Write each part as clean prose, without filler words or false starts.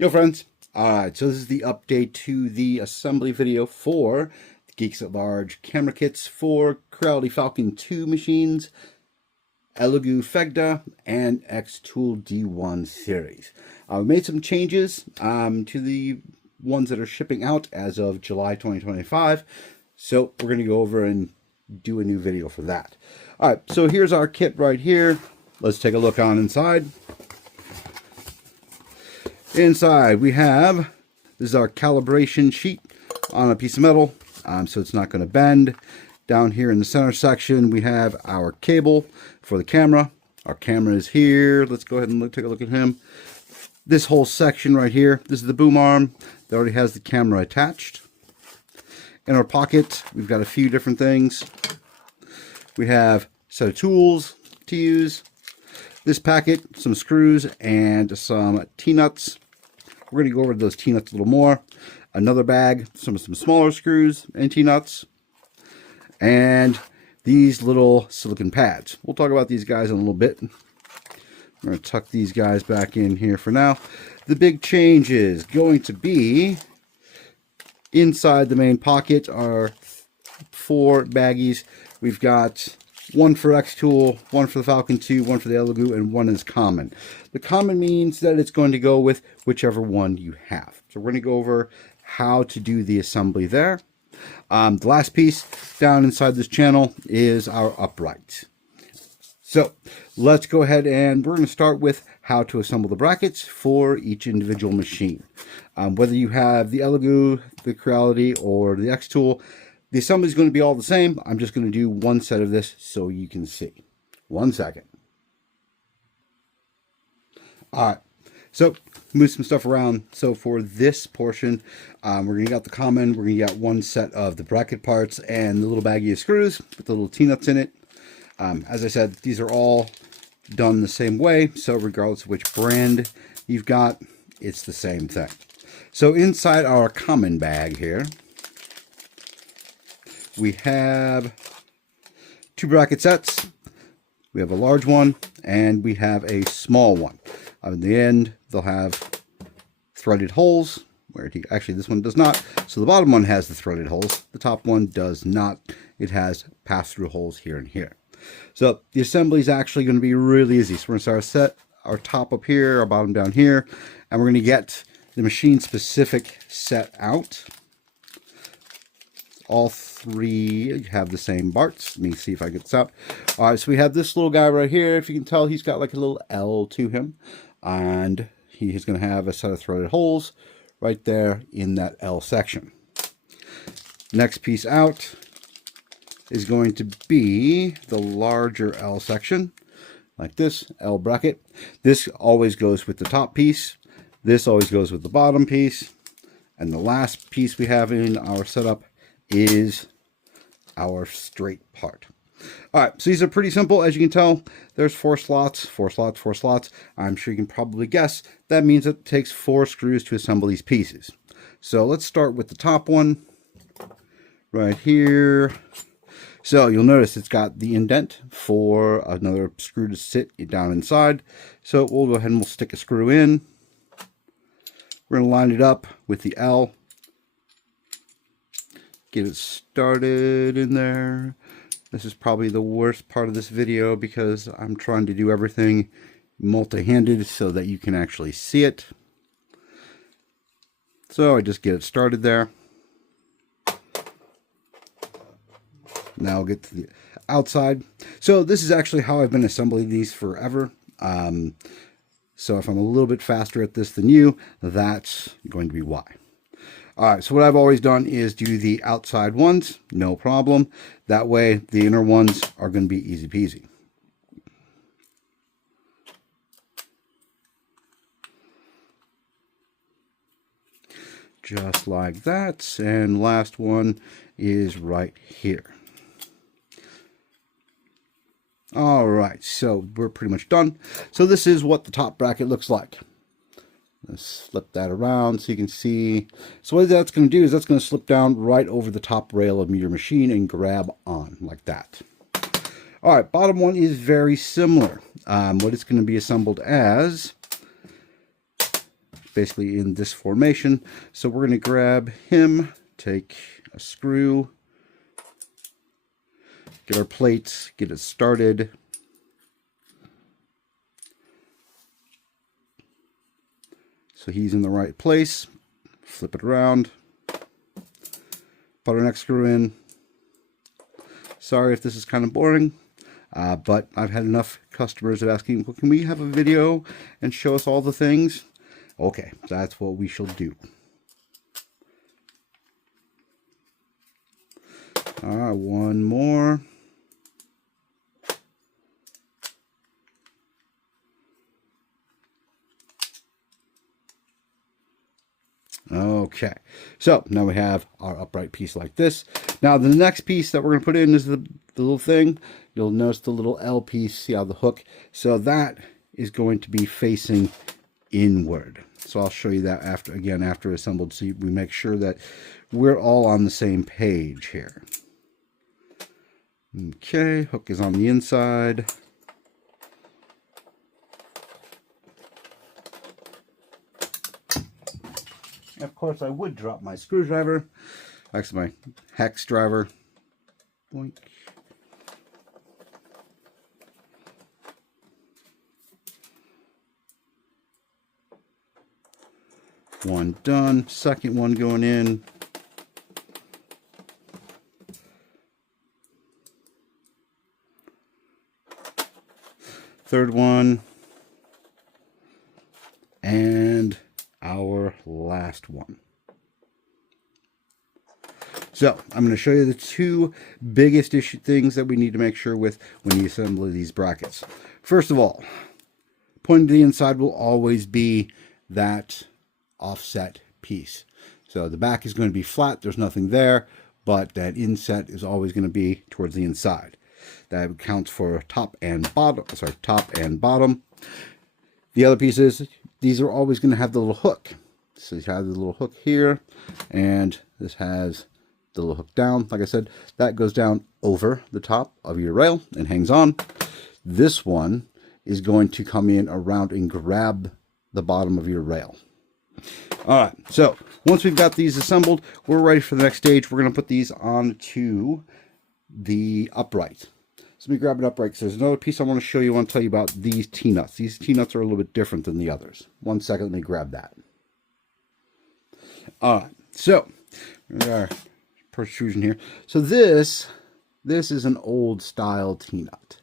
Yo friends, alright, so this is the update to the assembly video for the Geeks at Large camera kits for Creality Falcon 2 machines, Elegoo Fegda, and X-Tool D1 series. We made some changes to the ones that are shipping out as of July 2025, so we're going to go over and do a new video for that. Alright, so here's our kit right here. Let's take a look on inside. Inside we have, this is our calibration sheet on a piece of metal, so it's not going to bend. Down here in the center section we have our cable for the camera. Our camera is here. Let's go ahead and take a look at him. This whole section right here, this is the boom arm that already has the camera attached. In our pocket we've got a few different things. We have a set of tools to use. This packet, some screws and some T-nuts. We're going to go over those T-nuts a little more. Another bag, some smaller screws and T-nuts. And these little silicone pads. We'll talk about these guys in a little bit. I'm going to tuck these guys back in here for now. The big change is going to be inside the main pocket are 4 baggies. We've got one for X-Tool, one for the Falcon 2, one for the Elegoo, and one is common. The common means that it's going to go with whichever one you have. So we're going to go over how to do the assembly there. The last piece down inside this channel is our upright. So let's go ahead and we're going to start with how to assemble the brackets for each individual machine. Whether you have the Elegoo, the Creality, or the X-Tool, the assembly is going to be all the same. I'm just going to do one set of this so you can see. 1 second. All right, so move some stuff around. So for this portion, we're going to get the common. We're going to get one set of the bracket parts and the little baggie of screws with the little T-nuts in it. As I said, these are all done the same way. So regardless of which brand you've got, it's the same thing. So inside our common bag here, we have 2 bracket sets. We have a large one and we have a small one. In the end, they'll have threaded holes. Actually, this one does not. So the bottom one has the threaded holes. The top one does not. It has pass-through holes here and here. So the assembly is actually going to be really easy. So we're going to start our top up here, our bottom down here, and we're going to get the machine-specific set out. All 3 have the same parts. Let me see if I get this out. All right, so we have this little guy right here. If you can tell, he's got like a little L to him. And he is going to have a set of threaded holes right there in that L section. Next piece out is going to be the larger L section, like this, L bracket. This always goes with the top piece. This always goes with the bottom piece. And the last piece we have in our setup is our straight part. All right, so these are pretty simple. As you can tell, there's 4 slots, 4 slots, 4 slots. I'm sure you can probably guess that means it takes 4 screws to assemble these pieces. So let's start with the top one right here. So you'll notice it's got the indent for another screw to sit down inside. So we'll go ahead and we'll stick a screw in. We're going to line it up with the L. Get it started in there. This is probably the worst part of this video because I'm trying to do everything multi-handed so that you can actually see it. So I just get it started there. Now I'll get to the outside. So this is actually how I've been assembling these forever. So if I'm a little bit faster at this than you, that's going to be why. All right, so what I've always done is do the outside ones, no problem. That way, the inner ones are going to be easy peasy. Just like that. And last one is right here. All right, so we're pretty much done. So this is what the top bracket looks like. Let's flip that around so you can see. So what that's going to do is that's going to slip down right over the top rail of your machine and grab on like that. All right, bottom one is very similar. What it's going to be assembled as basically in this formation. So we're going to grab him, take a screw, get our plates, get it started. So he's in the right place. Flip it around. Put our next screw in. Sorry if this is kind of boring, but I've had enough customers that asking, well, can we have a video and show us all the things? Okay, that's what we shall do. One more. Okay, so now we have our upright piece like this. Now the next piece that we're going to put in is the little thing. You'll notice the little L piece, see how the hook, so that is going to be facing inward. So I'll show you that after assembled, so we make sure that we're all on the same page here. Okay, hook is on the inside. Of course, I would drop my screwdriver. Actually, my hex driver. Boink. One done. Second one going in. Third one. And our last one. So I'm going to show you the two biggest things that we need to make sure with when you assemble these brackets. First of all, pointing to the inside will always be that offset piece. So the back is going to be flat, there's nothing there, but that inset is always going to be towards the inside. That accounts for top and bottom. The other pieces, these are always going to have the little hook. So you have the little hook here, and this has the little hook down. Like I said, that goes down over the top of your rail and hangs on. This one is going to come in around and grab the bottom of your rail. All right, so once we've got these assembled, we're ready for the next stage. We're going to put these onto the upright. So let me grab an upright, because there's another piece I want to show you. I want to tell you about these T-nuts. These T-nuts are a little bit different than the others. One second, let me grab that. All right, so our protrusion here. So this is an old style T-nut.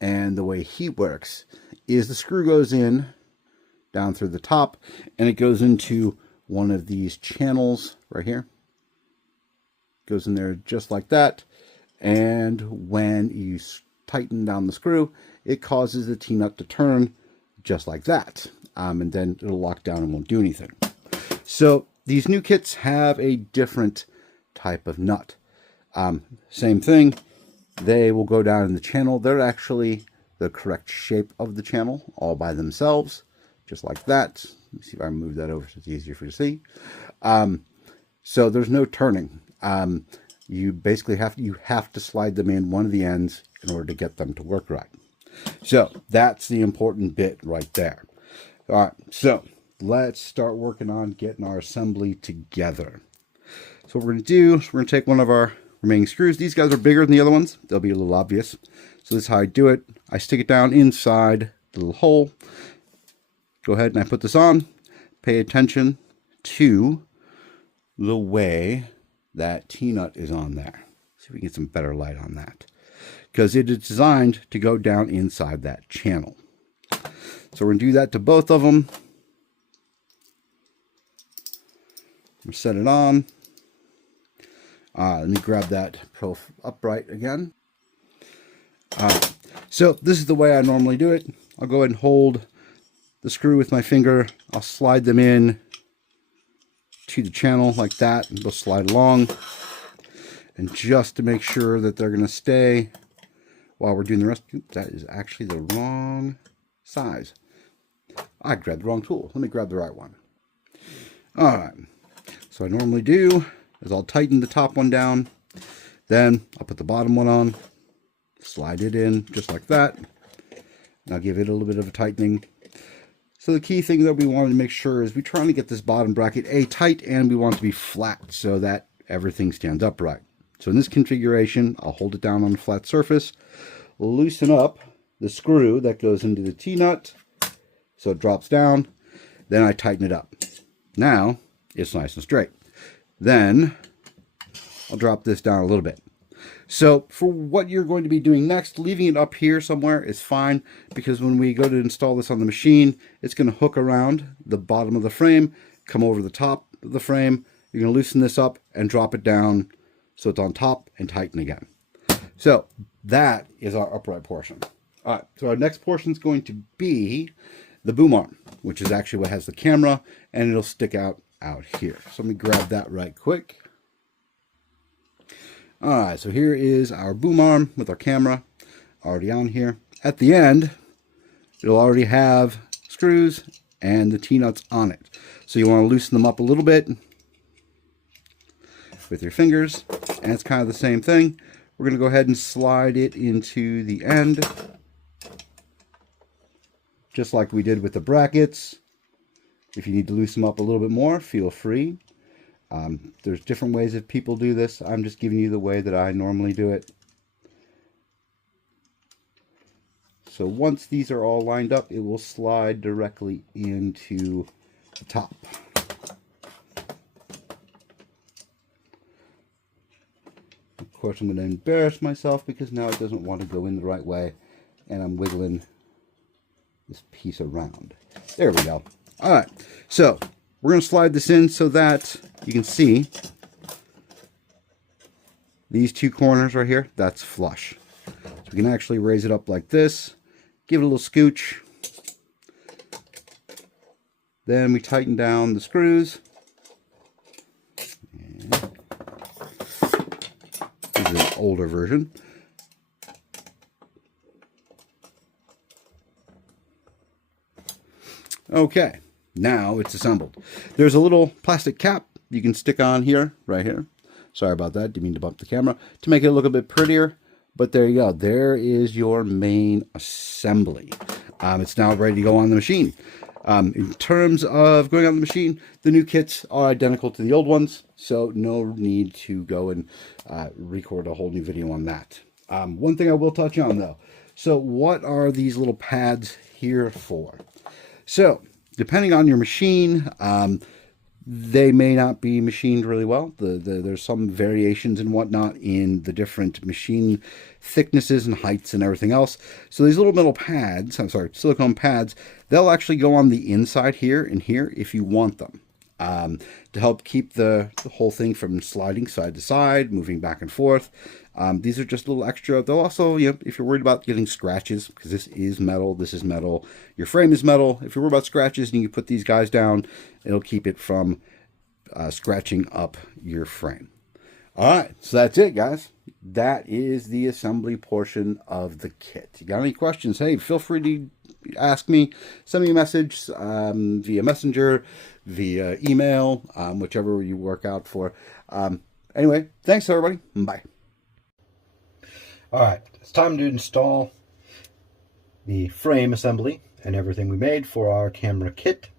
And the way he works is the screw goes in down through the top, and it goes into one of these channels right here. Goes in there just like that. And when you tighten down the screw, it causes the T-nut to turn just like that. And then it'll lock down and won't do anything. So these new kits have a different type of nut. Same thing. They will go down in the channel. They're actually the correct shape of the channel all by themselves, just like that. Let me see if I can move that over so it's easier for you to see. So there's no turning. You basically have to slide them in one of the ends in order to get them to work right. So that's the important bit right there. All right, so let's start working on getting our assembly together. So what we're going to do is we're going to take one of our remaining screws. These guys are bigger than the other ones. They'll be a little obvious. So this is how I do it. I stick it down inside the little hole. Go ahead and I put this on. Pay attention to the way that T-nut is on there. See if we can get some better light on that, because it is designed to go down inside that channel. So we're going to do that to both of them. We'll set it on. Let me grab that upright again. So this is the way I normally do it. I'll go ahead and hold the screw with my finger. I'll slide them in to the channel like that, and they'll slide along. And just to make sure that they're going to stay while we're doing the rest. Oops, that is actually the wrong size. I grabbed the wrong tool. Let me grab the right one. All right. So what I normally do is I'll tighten the top one down. Then I'll put the bottom one on. Slide it in just like that. And I'll give it a little bit of a tightening. So the key thing that we wanted to make sure is we're trying to get this bottom bracket tight, and we want it to be flat so that everything stands upright. So in this configuration, I'll hold it down on a flat surface, loosen up the screw that goes into the T-nut so it drops down, then I tighten it up. Now it's nice and straight. Then I'll drop this down a little bit. So for what you're going to be doing next, leaving it up here somewhere is fine, because when we go to install this on the machine, it's going to hook around the bottom of the frame, come over the top of the frame. You're going to loosen this up and drop it down so it's on top and tighten again. So that is our upright portion. All right, so our next portion is going to be the boom arm, which is actually what has the camera, and it'll stick out here. So let me grab that right quick. All right, so here is our boom arm with our camera already on here. At the end, it'll already have screws and the T-nuts on it. So you want to loosen them up a little bit with your fingers, and it's kind of the same thing. We're going to go ahead and slide it into the end, just like we did with the brackets. If you need to loosen them up a little bit more, feel free. There's different ways that people do this. I'm just giving you the way that I normally do it. So once these are all lined up, it will slide directly into the top. Of course, I'm going to embarrass myself because now it doesn't want to go in the right way, and I'm wiggling this piece around. There we go. All right, so we're going to slide this in so that you can see these two corners right here, that's flush. So we can actually raise it up like this, give it a little scooch. Then we tighten down the screws. And this is an older version. Okay, now it's assembled. There's a little plastic cap you can stick on here, right here. Sorry about that, didn't mean to bump the camera, to make it look a bit prettier. But there you go, there is your main assembly. It's now ready to go on the machine. In terms of going on the machine, the new kits are identical to the old ones, so no need to go and record a whole new video on that. One thing I will touch on though, so what are these little pads here for? So, depending on your machine, they may not be machined really well. There's some variations and whatnot in the different machine thicknesses and heights and everything else. So these little metal pads, silicone pads, they'll actually go on the inside here and here if you want them. To help keep the whole thing from sliding side to side, moving back and forth. These are just a little extra. They'll also, if you're worried about getting scratches, because this is metal, your frame is metal. If you're worried about scratches and you put these guys down, it'll keep it from scratching up your frame. All right, so that's it, guys. That is the assembly portion of the kit. You got any questions? Hey, feel free to ask me. Send me a message via Messenger, via email, whichever you work out for. Anyway, thanks, everybody. Bye. All right, it's time to install the frame assembly and everything we made for our camera kit.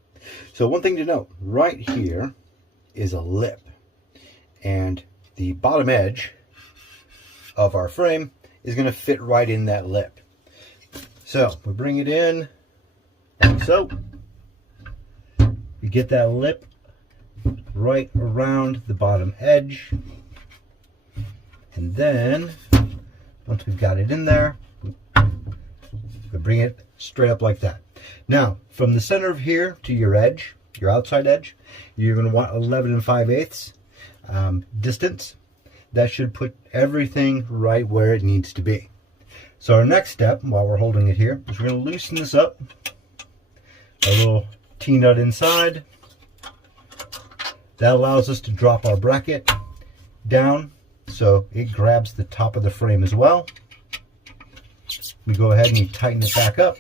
So one thing to note, right here is a lip, and the bottom edge of our frame is going to fit right in that lip. So we bring it in like so. You get that lip right around the bottom edge, and then once we've got it in there, we bring it straight up like that. Now, from the center of here to your edge, your outside edge, you're going to want 11 5/8 distance. That should put everything right where it needs to be. So our next step, while we're holding it here, is we're going to loosen this up. A little T-nut inside. That allows us to drop our bracket down so it grabs the top of the frame as well. We go ahead and we tighten it back up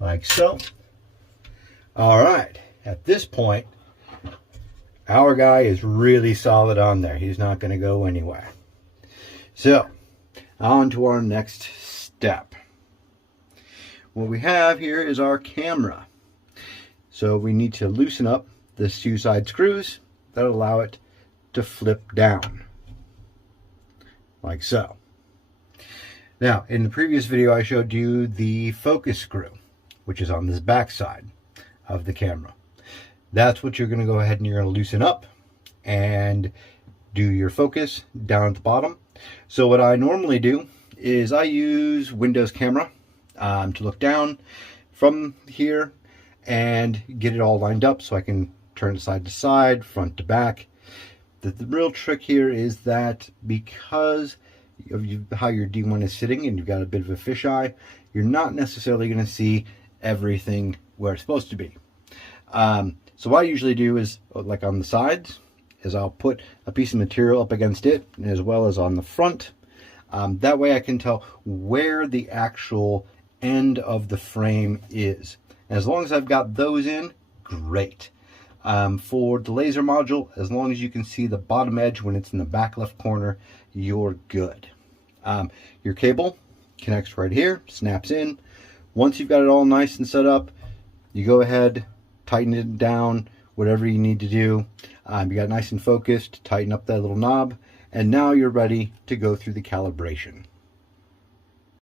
like so. All right, at this point, our guy is really solid on there. He's not going to go anywhere. So, on to our next step. What we have here is our camera. So we need to loosen up the two side screws that allow it to flip down, like so. Now, in the previous video, I showed you the focus screw, which is on this back side of the camera. That's what you're going to go ahead and you're going to loosen up and do your focus down at the bottom. So what I normally do is I use Windows camera to look down from here and get it all lined up so I can turn it side to side, front to back. The real trick here is that because of how your D1 is sitting and you've got a bit of a fisheye, you're not necessarily going to see everything where it's supposed to be. So what I usually do is, like on the sides, is I'll put a piece of material up against it as well as on the front. That way I can tell where the actual end of the frame is. And as long as I've got those in, great. For the laser module, as long as you can see the bottom edge when it's in the back left corner, you're good. Your cable connects right here, snaps in. Once you've got it all nice and set up, you go ahead, tighten it down, whatever you need to do. You got it nice and focused, tighten up that little knob, and now you're ready to go through the calibration.